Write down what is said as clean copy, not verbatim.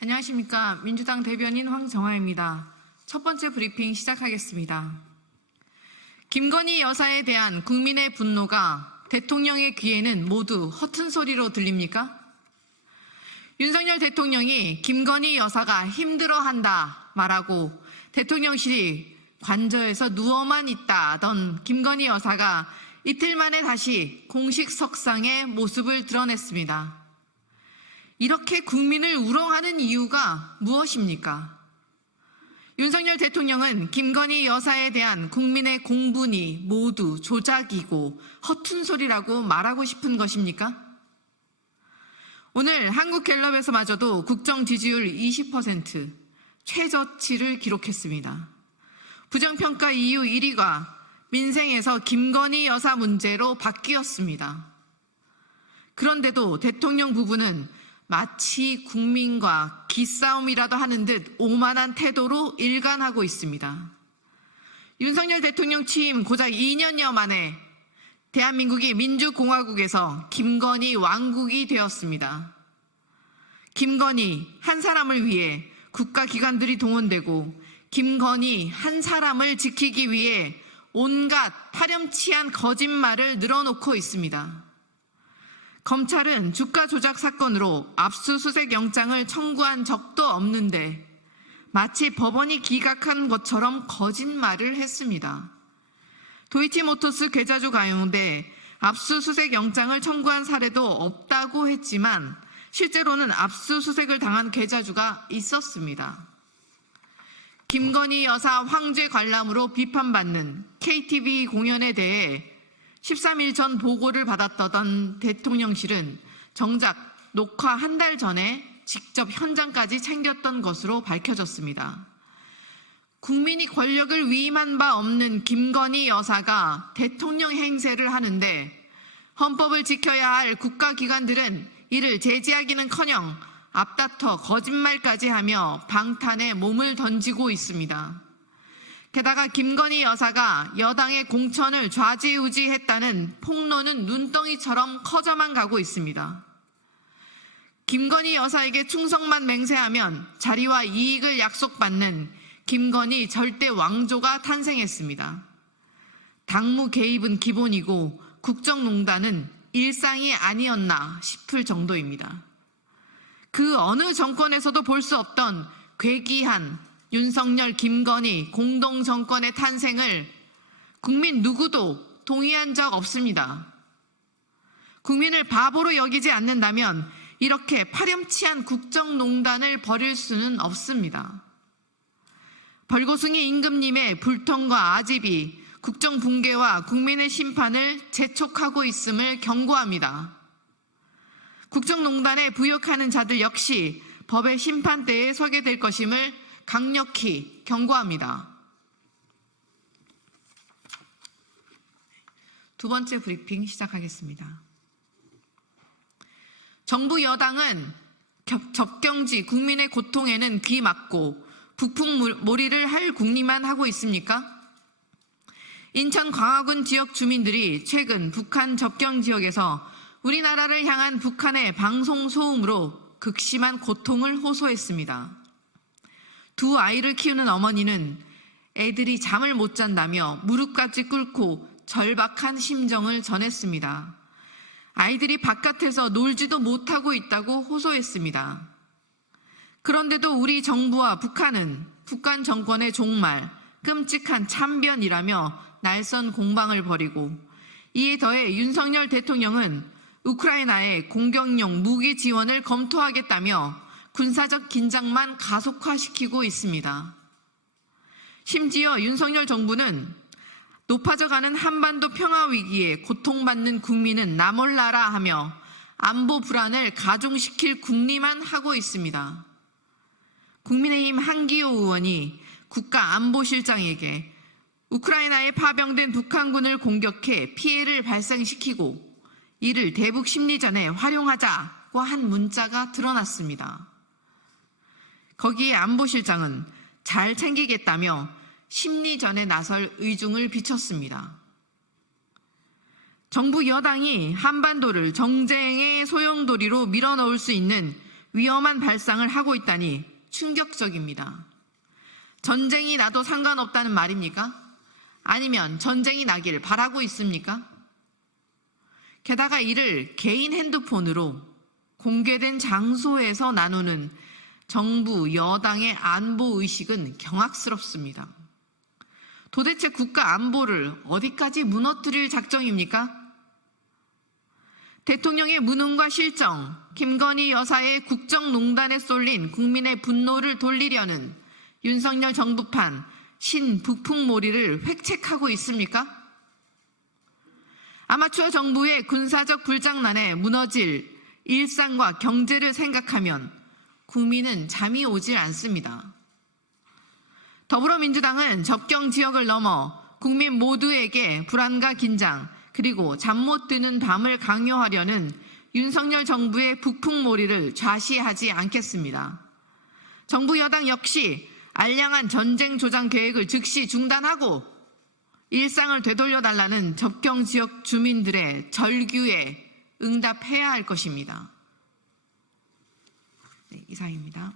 안녕하십니까. 민주당 대변인 황정아입니다. 첫 번째 브리핑 시작하겠습니다. 김건희 여사에 대한 국민의 분노가 대통령의 귀에는 모두 허튼 소리로 들립니까? 윤석열 대통령이 김건희 여사가 힘들어한다 말하고 대통령실이 관저에서 누워만 있다던 김건희 여사가 이틀 만에 다시 공식 석상에 모습을 드러냈습니다. 이렇게 국민을 우롱하는 이유가 무엇입니까? 윤석열 대통령은 김건희 여사에 대한 국민의 공분이 모두 조작이고 허튼 소리라고 말하고 싶은 것입니까? 오늘 한국갤럽에서마저도 국정 지지율 20% 최저치를 기록했습니다. 부정평가 이유 1위가 민생에서 김건희 여사 문제로 바뀌었습니다. 그런데도 대통령 부부는 마치 국민과 기싸움이라도 하는 듯 오만한 태도로 일관하고 있습니다. 윤석열 대통령 취임 고작 2년여 만에 대한민국이 민주공화국에서 김건희 왕국이 되었습니다. 김건희 한 사람을 위해 국가기관들이 동원되고 김건희 한 사람을 지키기 위해 온갖 파렴치한 거짓말을 늘어놓고 있습니다. 검찰은 주가 조작 사건으로 압수수색 영장을 청구한 적도 없는데 마치 법원이 기각한 것처럼 거짓말을 했습니다. 도이치모터스 괴짜주 가용돼 압수수색 영장을 청구한 사례도 없다고 했지만 실제로는 압수수색을 당한 괴짜주가 있었습니다. 김건희 여사 황제 관람으로 비판받는 KTV 공연에 대해 13일 전 보고를 받았던 대통령실은 정작 녹화 한 달 전에 직접 현장까지 챙겼던 것으로 밝혀졌습니다. 국민이 권력을 위임한 바 없는 김건희 여사가 대통령 행세를 하는데 헌법을 지켜야 할 국가기관들은 이를 제지하기는커녕 앞다퉈 거짓말까지 하며 방탄에 몸을 던지고 있습니다. 게다가 김건희 여사가 여당의 공천을 좌지우지했다는 폭로는 눈덩이처럼 커져만 가고 있습니다. 김건희 여사에게 충성만 맹세하면 자리와 이익을 약속받는 김건희 절대 왕조가 탄생했습니다. 당무 개입은 기본이고 국정농단은 일상이 아니었나 싶을 정도입니다. 그 어느 정권에서도 볼 수 없던 괴기한 윤석열, 김건희 공동정권의 탄생을 국민 누구도 동의한 적 없습니다. 국민을 바보로 여기지 않는다면 이렇게 파렴치한 국정농단을 벌일 수는 없습니다. 벌고숭이 임금님의 불통과 아집이 국정 붕괴와 국민의 심판을 재촉하고 있음을 경고합니다. 국정농단에 부역하는 자들 역시 법의 심판대에 서게 될 것임을 강력히 경고합니다. 두 번째 브리핑 시작하겠습니다. 정부 여당은 접경지 국민의 고통에는 귀 막고 북풍몰이를 할 궁리만 하고 있습니까? 인천 광화군 지역 주민들이 최근 북한 접경 지역에서 우리나라를 향한 북한의 방송 소음으로 극심한 고통을 호소했습니다. 두 아이를 키우는 어머니는 애들이 잠을 못 잔다며 무릎까지 꿇고 절박한 심정을 전했습니다. 아이들이 바깥에서 놀지도 못하고 있다고 호소했습니다. 그런데도 우리 정부와 북한은 북한 정권의 종말, 끔찍한 참변이라며 날선 공방을 벌이고 이에 더해 윤석열 대통령은 우크라이나에 공격용 무기 지원을 검토하겠다며 군사적 긴장만 가속화시키고 있습니다. 심지어 윤석열 정부는 높아져가는 한반도 평화 위기에 고통받는 국민은 나 몰라라 하며 안보 불안을 가중시킬 궁리만 하고 있습니다. 국민의힘 한기호 의원이 국가안보실장에게 우크라이나에 파병된 북한군을 공격해 피해를 발생시키고 이를 대북 심리전에 활용하자고 한 문자가 드러났습니다. 거기에 안보실장은 잘 챙기겠다며 심리전에 나설 의중을 비췄습니다. 정부 여당이 한반도를 정쟁의 소용돌이로 밀어넣을 수 있는 위험한 발상을 하고 있다니 충격적입니다. 전쟁이 나도 상관없다는 말입니까? 아니면 전쟁이 나길 바라고 있습니까? 게다가 이를 개인 핸드폰으로 공개된 장소에서 나누는 정부, 여당의 안보 의식은 경악스럽습니다. 도대체 국가 안보를 어디까지 무너뜨릴 작정입니까? 대통령의 무능과 실정, 김건희 여사의 국정농단에 쏠린 국민의 분노를 돌리려는 윤석열 정부판 신북풍몰이를 획책하고 있습니까? 아마추어 정부의 군사적 불장난에 무너질 일상과 경제를 생각하면 국민은 잠이 오질 않습니다. 더불어민주당은 접경 지역을 넘어 국민 모두에게 불안과 긴장, 그리고 잠 못 드는 밤을 강요하려는 윤석열 정부의 북풍몰이를 좌시하지 않겠습니다. 정부 여당 역시 알량한 전쟁 조장 계획을 즉시 중단하고 일상을 되돌려달라는 접경 지역 주민들의 절규에 응답해야 할 것입니다. 네, 이상입니다.